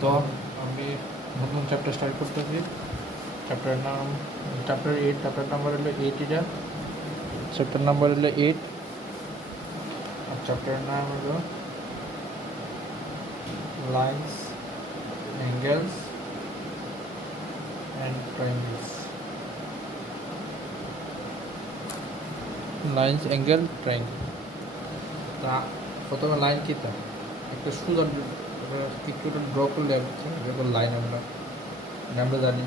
তো আমি নতুন চ্যাপ্টার স্টার্ট করতেছি। চ্যাপ্টার নাম চ্যাপ্টার 8, চ্যাপ্টার নাম্বার হলো 8। এটা চ্যাপ্টার নাম্বার হলো 8 আর চ্যাপ্টারের নাম হলো lines, angles and triangles. Lines, angle, triangle. তা প্রথমে লাইন কী তা একটা সোজা কিছুটা ড্র করলে হচ্ছে এরকম লাইন আমরা জানি।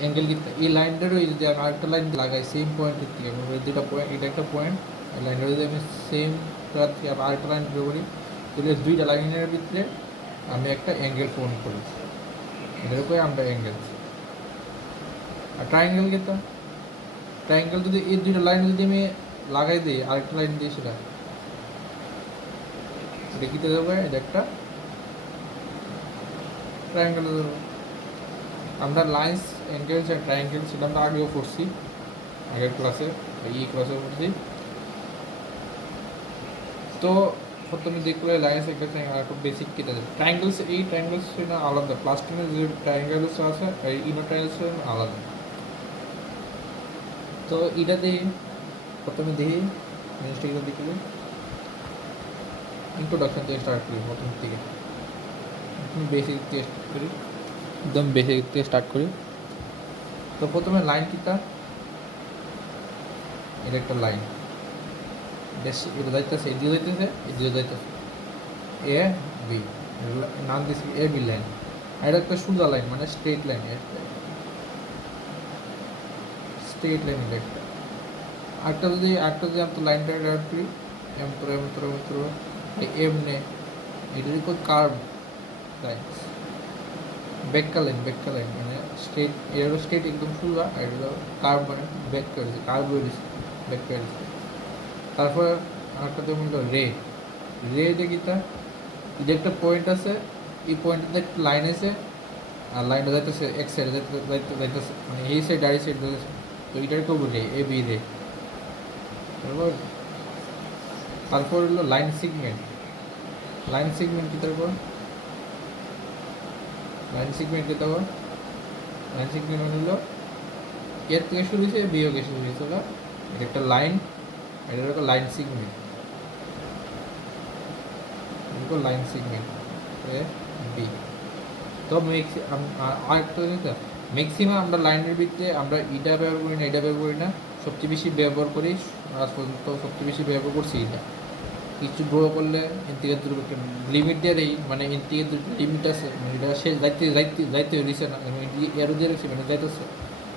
অ্যাঙ্গেল কিন্তু এই লাইনটারও যদি আমি আরেকটা লাইন লাগাই সেম পয়েন্টের থেকে, আমি দুটা পয়েন্ট, এটা একটা পয়েন্ট, এই লাইনটা যদি আমি সেম থেকে আরেকটা লাইন ড্র করি, তাহলে দুইটা লাইনের ভিতরে আমি একটা অ্যাঙ্গেল ফোন করি, এটার উপরে আমরা অ্যাঙ্গেল। আর ট্রায়াঙ্গেল কিন্তু ট্রায়াঙ্গেল যদি এই দুইটা লাইন যদি আমি লাগাই দিই আরেকটা লাইন দিয়ে, সেটা কীতে যাবে, এটা একটা ট্রায়াঙ্গেল। আমরা লাইন্স, অ্যাঙ্গেলস অ্যান্ড ট্রায়াঙ্গেল সেটা আমরা আগেও পড়ছি, আগের ক্লাসে ক্লাসে পড়ছি। তো প্রথমে দেখলে লাইন্স, অ্যাঙ্গেলস আর একটু বেসিক কেটে যাবে। ট্রায়াঙ্গেলস, এই ট্রায়াঙ্গেলস না আলাদা, প্লাস্টিকের যে ট্রায়াঙ্গেলস আছে আর ইনো ট্রায়াঙ্গেলস আলাদা। তো এটা দিয়ে প্রথমে দেখি জিনিসটা এটা দেখলে ইন্ট্রোডাকশন দিয়ে স্টার্ট করি, প্রথম থেকে বেসিক দিয়ে স্টার্ট করি, একদম বেসিক দিয়ে স্টার্ট করি। তো প্রথমে লাইন কিটা, এটা একটা লাইন, এটা যাইতেছে, এদিকে যাইতেছে, এদিকে যাইতেছে, এ বি, নাম দিচ্ছি এ বি লাইন। আর এটা একটা সোজা লাইন, মানে স্ট্রেট লাইন, স্ট্রেট লাইন এটা একটা। আরেকটা যদি আমি লাইনটা ড্রাইভ করি, এমনে, এটা যদি কার্ভ লাইন, বেক্কা লাইন মানে স্ট্রেট, এর স্ট্রেট একদম সোজা, আর এটা কার্ভ মানে ব্যাক করে দিচ্ছে, কার্ভ হয়ে দিচ্ছে, ব্যাক করে দিচ্ছে। তারপরে আরেকটা যেমন হলো রে দেখিতা, যে একটা পয়েন্ট আছে, এই পয়েন্টটাতে একটা লাইন আছে, আর লাইনটা যাইতেছে এক সাইডে যাইতেছে, মানে এই সাইড আর এই সাইড যাইতেছে, তো এটার কেউ রে, এ বি রে। তারপর হলো লাইন সিগমেন্ট কি, তারপর লাইন সিগমেন্ট হলো এর থেকে শুরু হয়েছে, বিয়োগে শুরু হয়েছে, এটা একটা লাইন, এটা হলো line segment, line segment A B. তো আরেকটা জিনিস, ম্যাক্সিমাম আমরা লাইনের ভিত্তিতে আমরা এটা ব্যবহার করি না, এটা ব্যবহার করি না, সবচেয়ে বেশি ব্যবহার করি, আজ পর্যন্ত সবচেয়ে বেশি ব্যবহার করছি এটা। কিছু ড্র করলে ইন্টিগ্রেট লিমিট দিয়ে দেই, মানে ইন্টিগ্রেট লিমিট আছে, মানে এটা সে যাইতে হয়েছে না, এরও দিয়ে রেখেছি, মানে যাইতেছে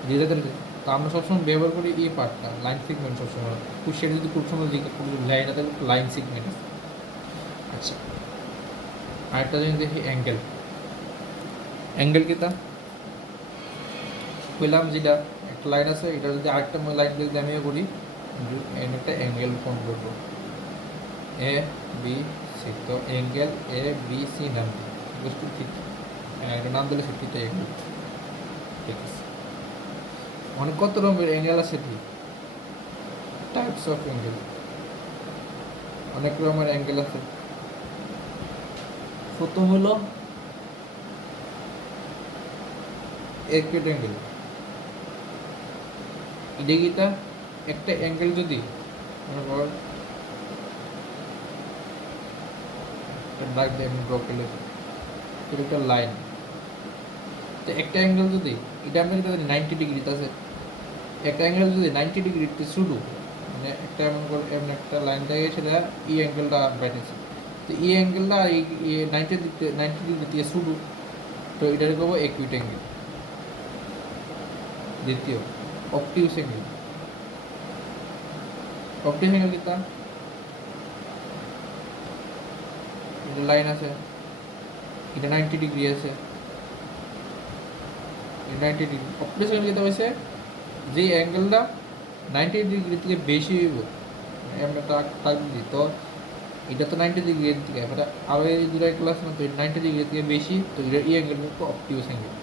দিয়ে যাইতে রেখেছে। তো আমরা সবসময় ব্যবহার করি এই পার্টটা, লাইন সিগমেন্ট সবসময়। সেটা যদি খুব সময় লাইন আছে, লাইন সিগমেন্ট আছে। আচ্ছা, আরেকটা জিনিস দেখি, অ্যাঙ্গেল কিতা বললাম, যেটা একটা লাইন আছে, এটা যদি আরেকটা লাইন যদি আমি করি, একটা অ্যাঙ্গেল ফোন করবো, এ বি সি। তো অ্যাঙ্গেল এ বি সি নাম বস্তু ঠিক, একটা নাম দিলে ঠিক অ্যাঙ্গেল, ঠিক আছে। মানে কত রকমের অ্যাঙ্গেল আছে, ঠিক টাইপস অফ অ্যাঙ্গেল, অনেক রকমের অ্যাঙ্গেল আছে। প্রথম হলো একুইট অ্যাঙ্গেল। এটা একটা অ্যাঙ্গেল যদি ডাক দিয়ে আমি ড্র করলে একটা লাইন, তো একটা অ্যাঙ্গেল যদি এটা আমরা যেটা 90 ডিগ্রিতে আছে, একটা অ্যাঙ্গেল যদি 90 ডিগ্রিতে শুরু, মানে একটা এমন একটা লাইন থাকে, সেটা এই অ্যাঙ্গেলটা বাইতেছে, তো এই অ্যাঙ্গেলটা এই 90 ডিগ্রি দিয়ে শুরু, তো এটাকে বলবো একুইট অ্যাঙ্গেল। দ্বিতীয় অবটিউস অ্যাঙ্গেল কিতা, এটা লাইন আছে, এটা 90 ডিগ্রি আছে, 90 ডিগ্রি। অবটিউস অ্যাঙ্গেল কিতা হয়েছে, যে অ্যাঙ্গেলটা 90 ডিগ্রি থেকে বেশি হইব, আমরা তাক দিই, তো এটা তো 90 ডিগ্রি থেকে, মানে আরও এই দুটো ক্লাস না, তো 90 ডিগ্রি থেকে বেশি, তো এটা এই অ্যাঙ্গেল হচ্ছে অবটিউস অ্যাঙ্গেল।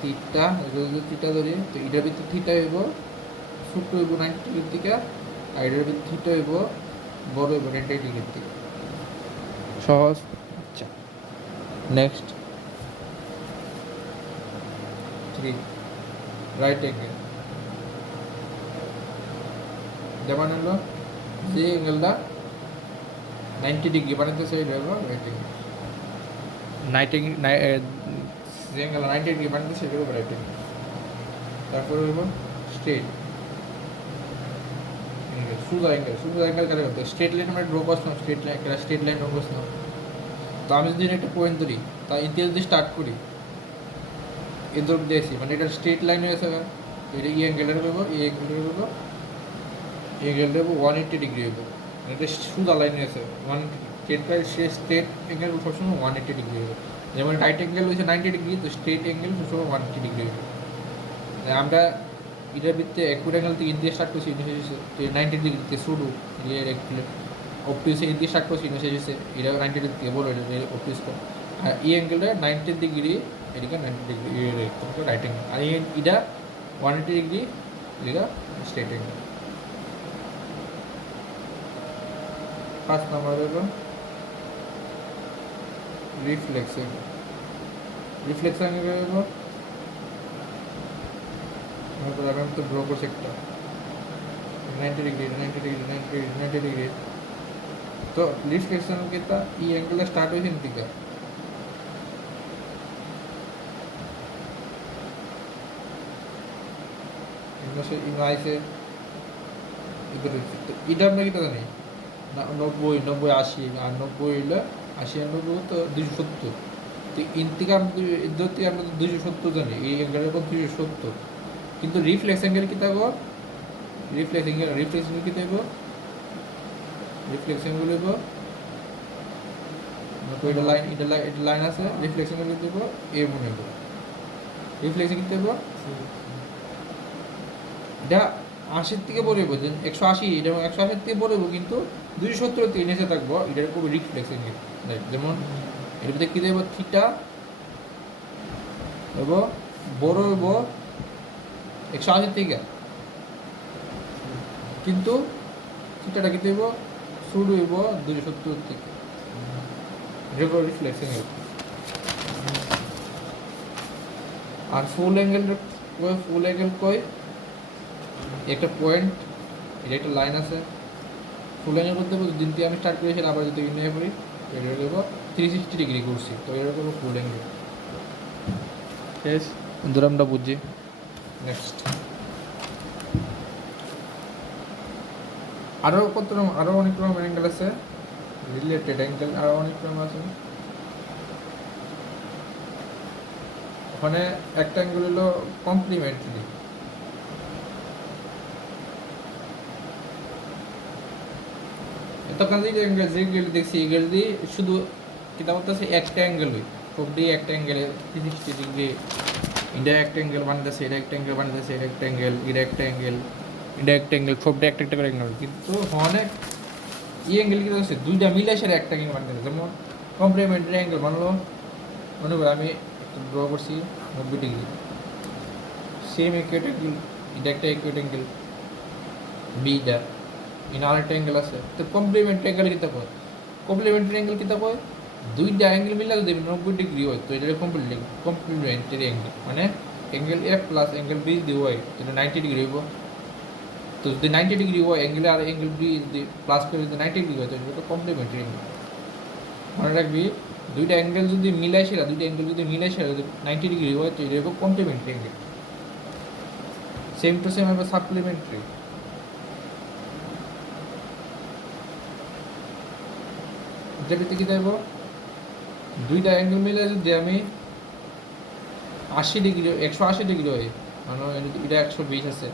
থিটা, যদি থিটা ধরি, তো এটার ভিতরে থিটা হইব ছোট হইব 90 ডিগ্রি থেকে, আর এটার ভিতরে থিটা হইব বড় হইব 90 ডিগ্রি থেকে। সহজ। আচ্ছা, নেক্সট 3 রাইট অ্যাঙ্গেল, যেমন হলো যে অ্যাঙ্গেলটা 90 ডিগ্রি বানাইতেছে এটা হলো রাইট অ্যাঙ্গেল, যে অ্যাঙ্গেল 90 ডিগ্রি বানাইতেছে এটা হলো রাইট অ্যাঙ্গেল। তারপরে হলো স্ট্রেট সোজা অ্যাঙ্গেল কারে করতে স্ট্রেট লাইন আমরা ড্র করছিলাম, স্ট্রেট লাইন ড্র করছিলাম। তো আমি যদি একটা পয়েন্ট ধরি তা ইতিহাস যদি স্টার্ট করি এ দূর দিয়েছি মানে এটা স্ট্রেট লাইন হয়েছে, এটা এই অ্যাঙ্গেলের হইব, এই অ্যাঙ্গেলের হইব, এই অ্যাঙ্গেলটা হইব 180 ডিগ্রি হইব, এটা সোজা লাইন হয়েছে স্ট্রেট অ্যাঙ্গেল সবসময় 180 ডিগ্রি হইব। যেমন রাইট অ্যাঙ্গেল হয়েছে 90 ডিগ্রি, তো স্ট্রেট অ্যাঙ্গেল সবসময় 180 ডিগ্রি হইব। আমরা এটার ভিত্তিতে একুট অ্যাঙ্গেল থেকে ইন্ডিয়া স্টার্ট করছি, তো 90 ডিগ্রিতে শুরু দিয়ে অপটিউসে ইন্ডিয়া স্টার্ট করছি, শেষ হয়েছে এটা 90 ডিগ্রি থেকে বলো এটা অপটিউস কর। আর এই অ্যাঙ্গেলটা 90 ডিগ্রি, এদিকে 90 ডিগ্রি রাইট অ্যাঙ্গেল, আর এটা 180 ডিগ্রি, এটা স্ট্রেট অ্যাঙ্গেল। ফার্স্ট নাম্বার হলো রিফ্লেক্স অ্যাঙ্গেল। রিফ্লেক্স অ্যাঙ্গেল হলো আমি তো ড্র করছি একটা 90 ডিগ্রি 90 ডিগ্রি 90 ডিগ্রি 90 ডিগ্রি, তো রিফ্লেকশন कितना ई एंगल स्टार्ट हुई हिंदी का इनमें से इनाई से इधर, तो इधर में कितना नहीं ना 90 90 80 আর 90 হইলে 80 আর 90 তো 270, তো ইনতিকা ইধর থেকে আমরা 270 জানি, এই অ্যাঙ্গেলের পর 270, কিন্তু রিফ্লেক্স অ্যাঙ্গেল কি থাকবো, রিফ্লেক্স অ্যাঙ্গেল কি থাকবো, রিফ্লেক্স অ্যাঙ্গেল হইব এটা লাইন, এটা লাইন আছে, রিফ্লেক্স অ্যাঙ্গেল কি থাকবো এ মনে হইব, রিফ্লেক্স কি থাকবো এটা 80 থেকে বলে হইব, যে 180 এটা 180 থেকে বলে হইব, কিন্তু 270 থেকে নিচে থাকবো, এটার খুব রিফ্লেক্স অ্যাঙ্গেল। যেমন এর ভিতরে কি দেব থিটা হইব বড় হইব 180 থেকে, কিন্তু থিটাটা কি দেব শুরু হইব 270 থেকে, এটা রিফ্লেক্স অ্যাঙ্গেল। আর ফুল অ্যাঙ্গেল কই একটা পয়েন্ট, এটা একটা লাইন আছে, ফুল অ্যাঙ্গেল করতে দিন থেকে আমি স্টার্ট করেছি, আবার যদি নিয়ে পড়ি এটা দেবো 360 ডিগ্রি করছি, তো এটা করবো ফুল অ্যাঙ্গেল। ধরে আমরা বুঝছি। নেক্সট আরও অনেক রকম অ্যাঙ্গেল আছে, রিলেটেড অ্যাঙ্গেল আরও অনেক রকম আছে। ওখানে একটা অ্যাঙ্গেল হলো কমপ্লিমেন্টারি, তখন যে অ্যাঙ্গেল দেখছি এগুলো দিয়ে শুধু কিতা বলতেছে একটা অ্যাঙ্গেল হই, সব দিয়ে একটা অ্যাঙ্গেলে 360 ডিগ্রি, এটা একটা অ্যাঙ্গেল বানাতেছে, এটা একটা অ্যাঙ্গেল বানাতেছে, এটা একটা অ্যাঙ্গেল, এটা একটা অ্যাঙ্গেল, এটা একটা অ্যাঙ্গেল, সব দিয়ে একটা একটা করে অ্যাঙ্গেল, কিন্তু অনেক এই অ্যাঙ্গেল কি হচ্ছে দুইটা মিলে সেটা একটা অ্যাঙ্গেল বানাতেছে। যেমন কমপ্লিমেন্টারি অ্যাঙ্গেল বানালো, মনে করি আমি ড্র করছি 90 ডিগ্রি, সেম একুয়েট অ্যাঙ্গেল, এটা একটা একুয়েট অ্যাঙ্গেল বিটা, ইন আরেকটা অ্যাঙ্গেল আছে, তো কমপ্লিমেন্টারি অ্যাঙ্গেল কিতা কয়, কমপ্লিমেন্টারি অ্যাঙ্গেল কিতা কয় দুইটা অ্যাঙ্গেল মিলে যদি 90 ডিগ্রি হয় তো এটা কমপ্লিমেন্টারি অ্যাঙ্গেল, মানে angle A plus angle B যদি হয় এটা 90 ডিগ্রি হইব। তো যদি 90 ডিগ্রি হয় অ্যাঙ্গেল আর অ্যাঙ্গেল বি যদি প্লাস করে যদি 90 ডিগ্রি হয় তো এটা কমপ্লিমেন্টারি অ্যাঙ্গেল। মনে রাখবি দুইটা অ্যাঙ্গেল যদি মিলাই সেরা, দুইটা অ্যাঙ্গেল যদি মিলাই সেরা যদি 90 ডিগ্রি হয় তো এটা complementary angle. Same to same হবে সাপ্লিমেন্টারি, যেটাতে কি দেব দুইটা অ্যাঙ্গেল মিলে যদি আমি 80 ডিগ্রি 180 ডিগ্রি হয়, মানে এটা 120 আছে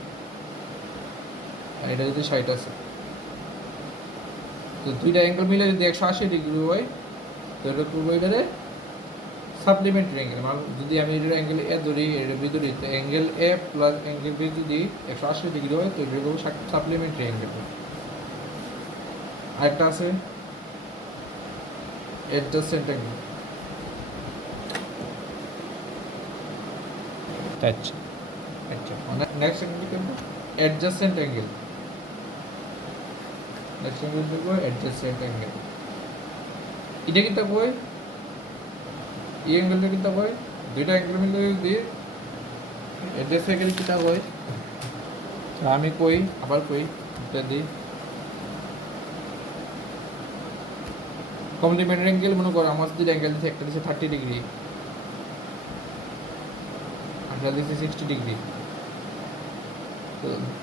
আর এটা যদি 60 আছে, তো দুইটা অ্যাঙ্গেল মিলে যদি 180 ডিগ্রি হয় তো এটা করবো এটারে সাপ্লিমেন্টারি অ্যাঙ্গেল। মানে যদি আমি এটার অ্যাঙ্গেল এ ধরি, এটা বি ধরি, তো angle A plus angle B যদি 180 ডিগ্রি হয় তো এটা করবো সাপ্লিমেন্টারি অ্যাঙ্গেল। আরেকটা আছে adjacent angle, আচ্ছা নেক্সট অ্যাঙ্গেল করব adjacent angle, নেক্সট অ্যাঙ্গেল করব adjacent angle। এটা কি তা কই এই অ্যাঙ্গেলটা কিতা কয় দুইটা অ্যাঙ্গেল মিলে যদি এড্রেস অ্যাঙ্গেল কিতা কয় আমি কই আবার কই এটা দিই কমপ্লিমেন্টারি অ্যাঙ্গেল মনে করো আমার যদি অ্যাঙ্গেল দিচ্ছে একটা দিচ্ছে 30 ডিগ্রি একটা দিচ্ছে 60 ডিগ্রি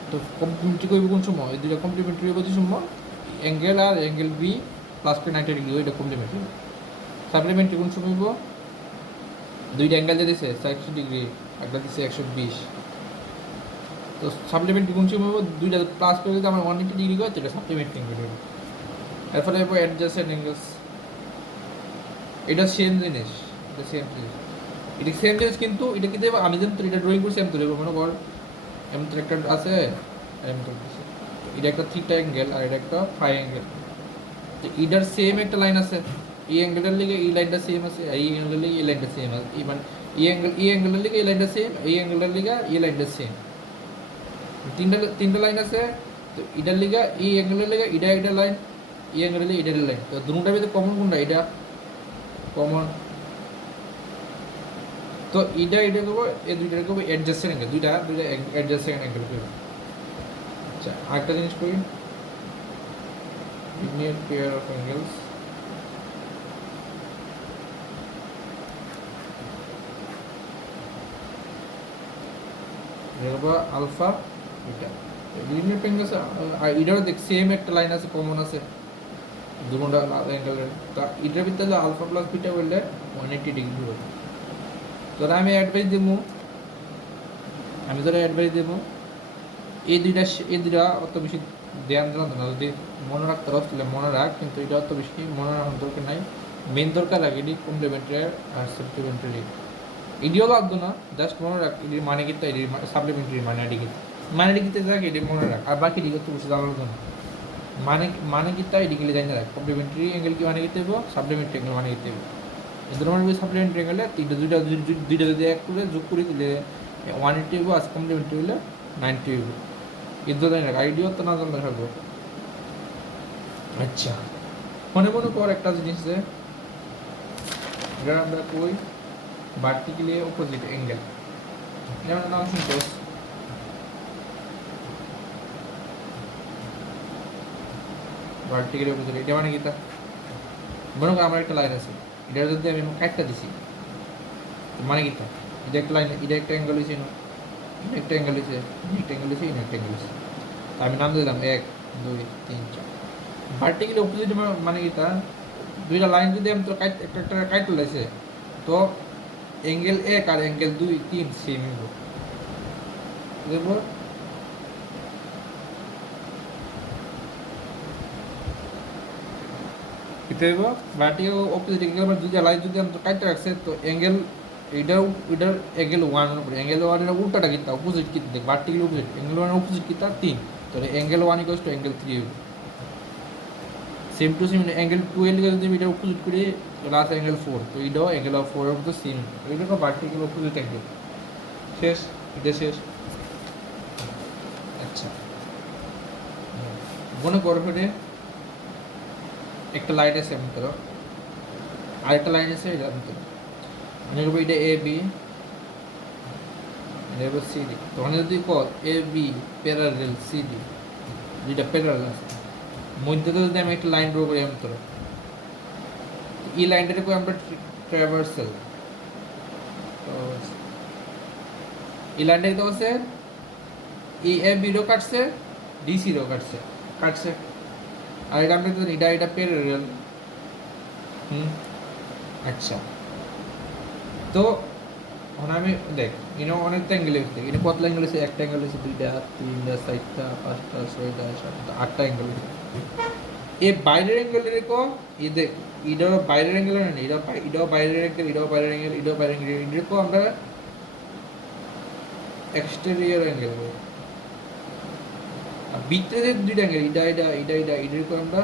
তো কমপ্লিমেন্টারি করবো কোন সময় এই দুইটা কমপ্লিমেন্টারি বলছি সময় অ্যাঙ্গেল আর অ্যাঙ্গেল বি প্লাস 90 ডিগ্রি ওইটা কমপ্লিমেন্টারি সাপ্লিমেন্টারি কোন সময় হইব দুইটা অ্যাঙ্গেল দিয়ে দিছে 60 ডিগ্রি একটা দিচ্ছে 120 তো সাপ্লিমেন্টারি কোন সময় হইব দুইটা প্লাস করে যদি আমার 180 ডিগ্রি হয় তো এটা সাপ্লিমেন্টারি অ্যাঙ্গেল হবে এরপরে হইব অ্যাডজাসেন্ট অ্যাঙ্গেলস এটা সেম জিনিস এটা সেম জিনিস এটা সেম জিনিস কিন্তু এটা কি দেব আমি যেমন এটা ড্রয়িং করছি আমি তো দেবো মনে কর এমন তো একটা আছে এমন তো এটা একটা থিটা অ্যাঙ্গেল আর এটা একটা ফাই অ্যাঙ্গেল তো এটার সেম একটা লাইন আছে এই অ্যাঙ্গেলের লিগে এই লাইনটা সেম আছে এই অ্যাঙ্গেলের লিগে এই লাইনটা সেম আছে মানে এই অ্যাঙ্গেলের লিগে এই লাইনটা সেম এই অ্যাঙ্গেলের লিগে এই লাইনটা সেম তিনটা লাইন আছে তো এটার লিগে এই অ্যাঙ্গেলের লিগে এটা লাইন এই অ্যাঙ্গেলের লিগে এটা লাইন তো দুটোটার ভিতরে কমন কোনটা এটা কমন তো এটা করবো এই দুইটা করবো অ্যাডজাস্টেন্ট অ্যাঙ্গেল দুইটা অ্যাডজাস্টেন্ট অ্যাঙ্গেল করবো আচ্ছা আরেকটা জিনিস করি linear pair of angles এরবা আলফা এটা লিনিয়ার অ্যাঙ্গেলস আর এটাও দেখ সেম একটা লাইন আছে কমন আছে দুটোটা অ্যাঙ্গেলের তা এটার ভিতরে আলফা প্লাস বিটা বললে 180 ডিগ্রি হবে তোরা আমি অ্যাডভাইস দেবো এই দুইটা অত বেশি ধ্যান দিলাম না যদি মনে রাখতে পারো তাহলে মনে রাখ কিন্তু এটা অত বেশি মনে রাখার দরকার নাই মেন দরকার লাগে এটি কমপ্লিমেন্টারি আর সাপ্লিমেন্টারি এটিও লাগতো না জাস্ট মনে রাখ এটির মানে কিতা এটির সাপ্লিমেন্টারি মানে কিতে থাক এটি মনে রাখ আর বাকি দিকে তো বেশি জানার না মানে কিতা এটি গেলে জানি রাখ কমপ্লিমেন্টারি অ্যাঙ্গেল কি মানে কিতে হইব সাপ্লিমেন্টারি অ্যাঙ্গেল মানে কিতে হইব এই ধরনের সাপ্লিমেন্টারি অ্যাঙ্গেলে দুইটা যদি এক করে যোগ করি তাহলে 180 হইব আর কমপ্লিমেন্টারি হইলে 90 হইব এই ধরনের আইডিয়া তো না জানলে থাকবো আচ্ছা মনে কর একটা জিনিস যে এটা আমরা কই ভার্টিক্যালি অপোজিট অ্যাঙ্গেল যেমন নাম শুনছোস ভার্টিক্যালি অপোজিট এটা মানে কি তা মনে কর আমার একটা লাইন আছে এটা যদি আমি কাটটা দিছি মানে কি তা এটা একটা লাইন এটা একটা অ্যাঙ্গেল হইছে না এটা একটা অ্যাঙ্গেল হইছে একটা অ্যাঙ্গেল হইছে এটা একটা অ্যাঙ্গেল হইছে আমি নাম দিলাম 1 2 3 4 ভার্টিক্যালি অপোজিট মানে কি তা দুইটা লাইন যদি আমি তো একটা কাট লাইছে তো অ্যাঙ্গেল 1 আর অ্যাঙ্গেল 2 3 সেম হবে বুঝবো কিতে হইব ভার্টিক্যাল অপোজিট অ্যাঙ্গেল মানে দুইটা লাইন যদি আমি তো কাটতে রাখছে তো অ্যাঙ্গেল এটার অ্যাঙ্গেল 1 এর উপরে অ্যাঙ্গেল 1 এর উল্টাটা কিতা অপোজিট কিতা দেখ ভার্টিক্যাল অপোজিট অ্যাঙ্গেল 1 এর অপোজিট কিতা 3 তাহলে অ্যাঙ্গেল 1 = অ্যাঙ্গেল 3 হবে সেম টু সেম অ্যাঙ্গেল 2 এর লিগে যদি এটা অপোজিট করি তাহলে আছে অ্যাঙ্গেল 4 তো এটাও অ্যাঙ্গেল 4 এর মতো সেম এটা তো ভার্টিক্যাল অপোজিট অ্যাঙ্গেল শেষ এটা শেষ আচ্ছা মনে করো ফেটে একটা লাইন আছে এমন করো আরেকটা লাইন আছে এটা এমন করো মনে করবো এটা এ বি এটা হলো সি ডি তখন যদি call A B parallel C D যেটা প্যারালেল আছে মধ্যে যদি আমি একটা লাইন ড্র করি এমন করো এই লাইনটাকে কই আমরা ট্রাভার্সাল এই লাইনটাকে তো আছে এই এ বি রো কাটছে ডিসি রো কাটছে আর এটা আমরা এটা প্যারালেল আচ্ছা তো এখন আমি দেখ এটা অনেক অ্যাঙ্গেল আছে এটা কত অ্যাঙ্গেল আছে একটা অ্যাঙ্গেল আছে দুইটা তিনটা চারটা পাঁচটা ছয়টা সাতটা আটটা অ্যাঙ্গেল আছে এই বাইরের অ্যাঙ্গেল রেখো এই দেখ এটাও বাইরের অ্যাঙ্গেল না এটাও বাইরের অ্যাঙ্গেল এটাও বাইরের অ্যাঙ্গেল এটাকেও আমরা এক্সটেরিয়র অ্যাঙ্গেল বলি আর ভিতরে যে দুইটা অ্যাঙ্গেল এটাকেও আমরা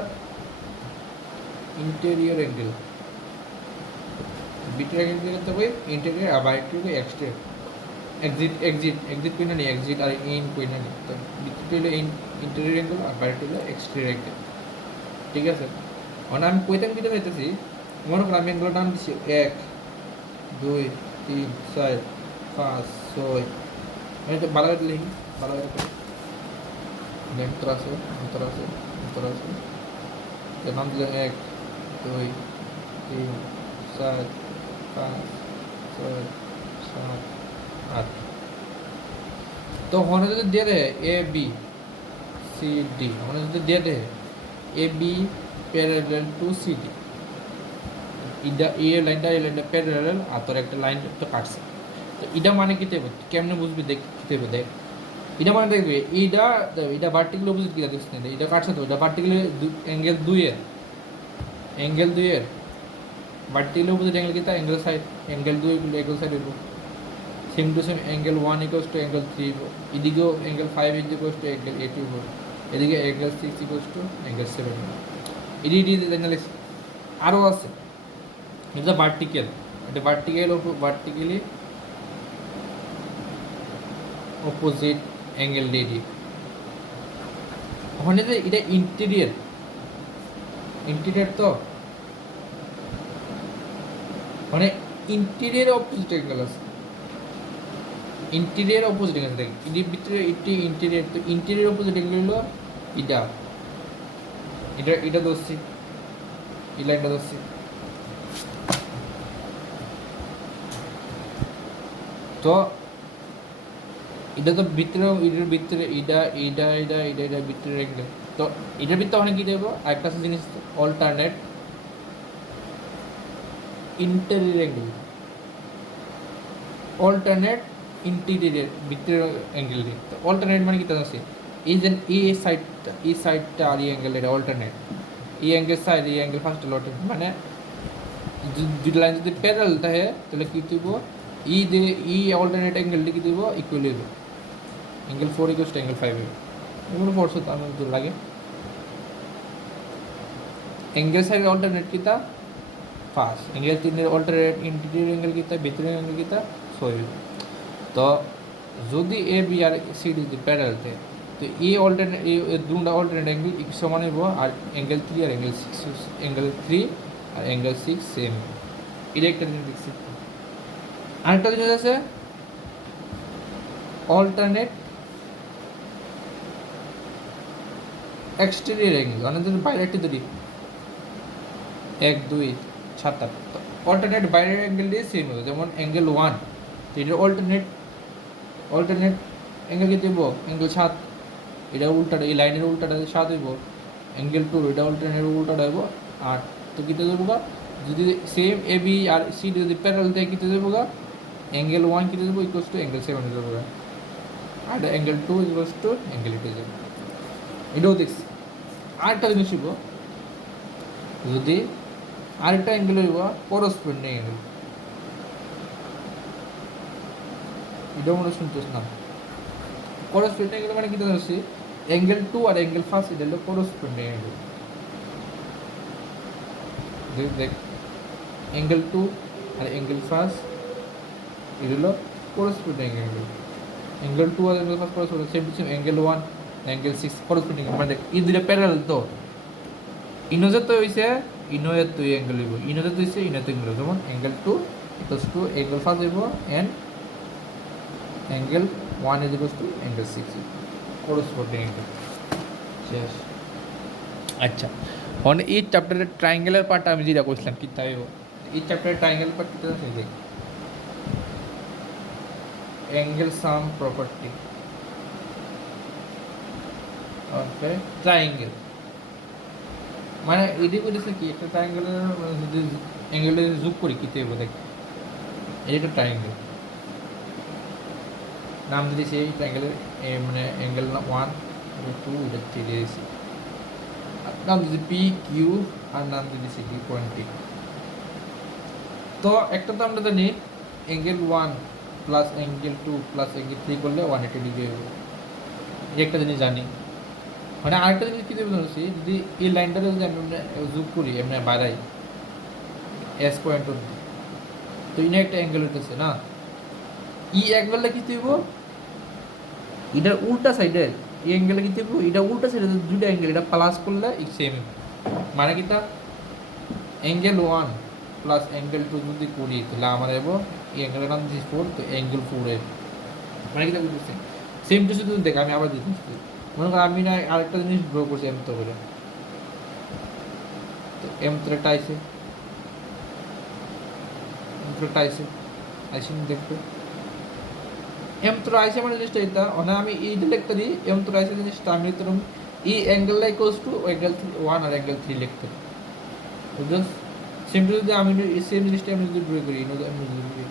ইন্টেরিয়র অ্যাঙ্গেল ভিতরে অ্যাঙ্গেল করতে হবে ইন্টেরিয়র আর বাইরে করতে এক্সটেরিয়র এক্সিট কই না নি এক্সিট আর ইন কই না নি তো ভিতরে হলো ইন্টেরিয়র অ্যাঙ্গেল আর বাইরে হলো এক্সটেরিয়র অ্যাঙ্গেল ঠিক আছে মানে আমি কইতাম কিটা যাইতেছি মনে করো আমি অ্যাঙ্গেল নাম দিছি 1 2 3 4 5 6 এটা ভালো করে লিখি ভালো করে ভিতর আছে ভিতর আছে ভিতর আছে এর নাম দিলাম 1 2 3 4 5 6 7 8 তো হনে যদি দিয়ে দেয় এ বি সি ডি হনে যদি দিয়ে দেয় A B parallel to C D এটা এই লাইনটা প্যারালাল আর তোর একটা লাইন তো কাটছে তো এটা মানে কি দেবে কেমনে বুঝবি দেখ কি দেবে দেখ এটা মানে দেখবি এটা ভার্টিক্যাল অপোজিট কি দেখছিস না এটা কাটছে তো এটা ভার্টিক্যাল অ্যাঙ্গেল 2 এর অ্যাঙ্গেল 2 এর ভার্টিক্যাল অপোজিট অ্যাঙ্গেল কি তা angle side angle 2 equal angle side হলো same to same angle 1 equals to angle 3 এদিকেও অ্যাঙ্গেল 5 ইকুয়ালস টু অ্যাঙ্গেল 8 হলো এদিকে অ্যাঙ্গেল 6 ইকুয়ালস টু অ্যাঙ্গেল 7 হলো এডি অ্যানালিসিস আরও আছে এটা ভার্টিক্যাল এটা ভার্টিক্যালি অপোজিট অ্যাঙ্গেল ডিডি ওখানে যে এটা ইন্টেরিয়র তো মানে ইন্টেরিয়র অপোজিট অ্যাঙ্গেল আছে ইন্টেরিয়র অপোজিট অ্যাঙ্গেল দেখ এর ভিতরে এটি ইন্টেরিয়র তো ইন্টেরিয়র অপোজিট অ্যাঙ্গেল হলো এটা এটা এটা ধরছি এই লাইনটা ধরছি তো এটা তো ভিতরে এটার ভিতরে এটা ভিতরে অ্যাঙ্গেল তো এটার ভিতরে অনেক কি দেবো একটা জিনিস alternate interior angle alternate interior ভিতরের অ্যাঙ্গেল দিয়ে তো অল্টারনেট মানে কি তা আছে এই সাইডটা আর এই অ্যাঙ্গেল এটা অল্টারনেট এই অ্যাঙ্গেল সাইড এই অ্যাঙ্গেল ফার্স্ট অল্টারনেট মানে দুটো লাইন যদি প্যারাল থাকে তাহলে কি দিব ই অল্টারনেট অ্যাঙ্গেলটা কি দিব ইকুয়াল হবে অ্যাঙ্গেল 4 ইকুয়ালস টু অ্যাঙ্গেল 5 হবে এগুলো পড়ছো তো আমার দূর লাগে অ্যাঙ্গেল সাইড অল্টারনেট কি তা ফার্স্ট অ্যাঙ্গেল 3 এর অল্টারনেট ইন্টেরিয়র অ্যাঙ্গেল কি তা ভিতরের অ্যাঙ্গেল কি তা 6 হবে তো যদি A B R C D যদি প্যারাল থাকে তো এই অল্টারনেট এই দুটো অল্টারনেট অ্যাঙ্গেল সমান হইব আর অ্যাঙ্গেল 3 আর অ্যাঙ্গেল 3 আর অ্যাঙ্গেল 6 সেম এটা একটা জিনিস দেখছি আরেকটা জিনিস আছে অল্টারনেট এক্সটেরিয়র অ্যাঙ্গেল মানে যদি বাইরে একটা ধরি 1 2 7 8 তো অল্টারনেট বাইরের অ্যাঙ্গেল দিয়ে সেম হবে যেমন অ্যাঙ্গেল 1 তো এটা অল্টারনেট অ্যাঙ্গেল কি দেবো অ্যাঙ্গেল 7 এটা উল্টাটা এই লাইনের উল্টাটা 7 হইব অ্যাঙ্গেল 2 এটা অল্টারনেট উল্টাটা হইব 8 তো কীতে দেবো গা যদি same A B R C যদি প্যারাল দেয় কীতে দেবো গা অ্যাঙ্গেল 1 কীতে দেবো ইকুয়ালস টু অ্যাঙ্গেল 7 হয়ে যাবো গা আর অ্যাঙ্গেল 2 ইকুয়ালস টু অ্যাঙ্গেল 8 হয়ে যাবে এটাও দেখছি আরেকটা জিনিস হইব যদি আরেকটা অ্যাঙ্গেল হইব করসপন্ডিং অ্যাঙ্গেল এটাও মনে শুনতেছ না করসপন্ডিং অ্যাঙ্গেল মানে কি ধরছি অ্যাঙ্গেল 2 আর অ্যাঙ্গেল ফার্স্ট এটা হলো করসপন্ডিং অ্যাঙ্গেল দেখ অ্যাঙ্গেল 2 আর অ্যাঙ্গেল ফার্স্ট এটা হলো করসপন্ডিং অ্যাঙ্গেল অ্যাঙ্গেল 2 আর angle first corresponding same to same angle 1 angle 6 corresponding মানে এই দুটো প্যারালাল তো ইনোজে তো হইছে ইনোয়ের তো অ্যাঙ্গেল হইব ইনোজে তো হইছে ইনোতে অ্যাঙ্গেল যেমন angle 2 equals to angle first হইব and angle 1 is equals to angle 6 corresponding angle শেষ আচ্ছা এখন এই চ্যাপ্টারের ট্রায়াঙ্গেলের পার্টটা আমি যেটা কইছিলাম কি তাই এই চ্যাপ্টারের ট্রায়াঙ্গেল পার্ট কিটা আছে দেখ অ্যাঙ্গেল সাম প্রপার্টি ওকে ট্রায়াঙ্গেল মানে এদিকে বলেছে কি একটা ট্রায়াঙ্গেলের যদি অ্যাঙ্গেলে যোগ করি কি তাই দেখ এটা ট্রায়াঙ্গেল নাম দিয়েছি এই ট্রায়াঙ্গেলের মানে অ্যাঙ্গেল 1 2 এটা 3 দিয়েছি নাম দিয়েছি পি কিউ আর নাম দিয়েছি কি পয়েন্ট টি তো একটা তো আমরা জানি angle 1 plus angle 2 plus angle 3 করলে 180 ডিগ্রি হবে এই একটা জিনিস জানি মানে আরেকটা জিনিস কি দেবে বলছি যদি এই লাইনটাতে যদি আমি যোগ করি এমনি বাড়াই এস পয়েন্ট অবধি তো ইনি একটা অ্যাঙ্গেল হইতেছে না ই অ্যাঙ্গেলটা কি দিব এটার উল্টা সাইডে এই অ্যাঙ্গেলে কি দিব এটা উল্টা সাইডে দুটো অ্যাঙ্গেল এটা প্লাস করলে সেম মানে কিটা অ্যাঙ্গেল 1 প্লাস অ্যাঙ্গেল 2 যদি করি তাহলে আমার এবো এই অ্যাঙ্গেলের নাম দিচ্ছি 4, তো অ্যাঙ্গেল 4 এর মানে কি বুঝতেছি সেম টু শুধু দেখ আমি আবার দিতেছি মনে কর আমি না আরেকটা জিনিস ড্র করছি এম তো করে, তো এম তোটা আইছে আইসে আইসি দেখবে এম তো আইসে মানে জিনিসটা এটা মানে আমি এইটা লিখতে দিই এম তো আইসে জিনিসটা আমি লিখতে পারি এই অ্যাঙ্গেলটা ইকুয়ালস টু অ্যাঙ্গেল 1 আর অ্যাঙ্গেল 3 লিখতে পারি বুঝছস সেম যদি আমি সেম জিনিসটা আমি যদি ড্র করি আমি যদি করি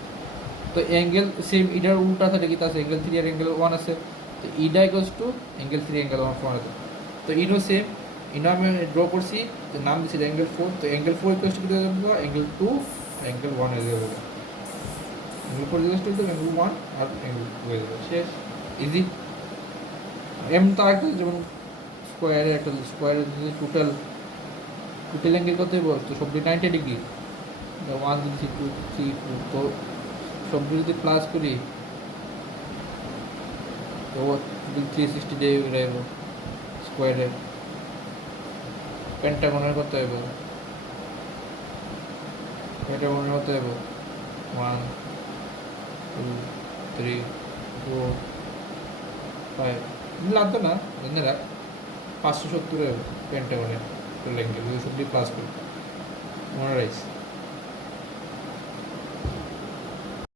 তো অ্যাঙ্গেল সেম এটার উল্টা থাকে কি আছে অ্যাঙ্গেল 3 আর অ্যাঙ্গেল 1 আছে, তো ইটা equals to angle 3 angle 1 form আছে, তো ইনো সেম ইনো আমি ড্র করছি তো নাম দিছি অ্যাঙ্গেল 4, তো অ্যাঙ্গেল 4 ইকুয়ালস টু কি দেব অ্যাঙ্গেল 2 অ্যাঙ্গেল 1 হয়ে যাবে, অ্যাঙ্গেল 4 ইকুয়ালস টু অ্যাঙ্গেল 1 আর অ্যাঙ্গেল 2 হয়ে যাবে শেষ ইজি। এম তো একটা যেমন স্কোয়ারে একটা স্কোয়ারে যদি টোটাল অ্যাঙ্গেল কত হবে তো সবটি 90 ডিগ্রি, 1 2 3 4 তো সবটি যদি প্লাস করি তো 360 ডিগ্রি হয়ে যাবে স্কোয়ারে। পেন্টাগনের কত হবে পেন্টাগনের কত হবে 1 2 3 4 5 লাগতো না জেনে রাখ 570 হবে পেন্টাগনের অ্যাঙ্গেল যদি সবটি প্লাস করি মনে রাখিস।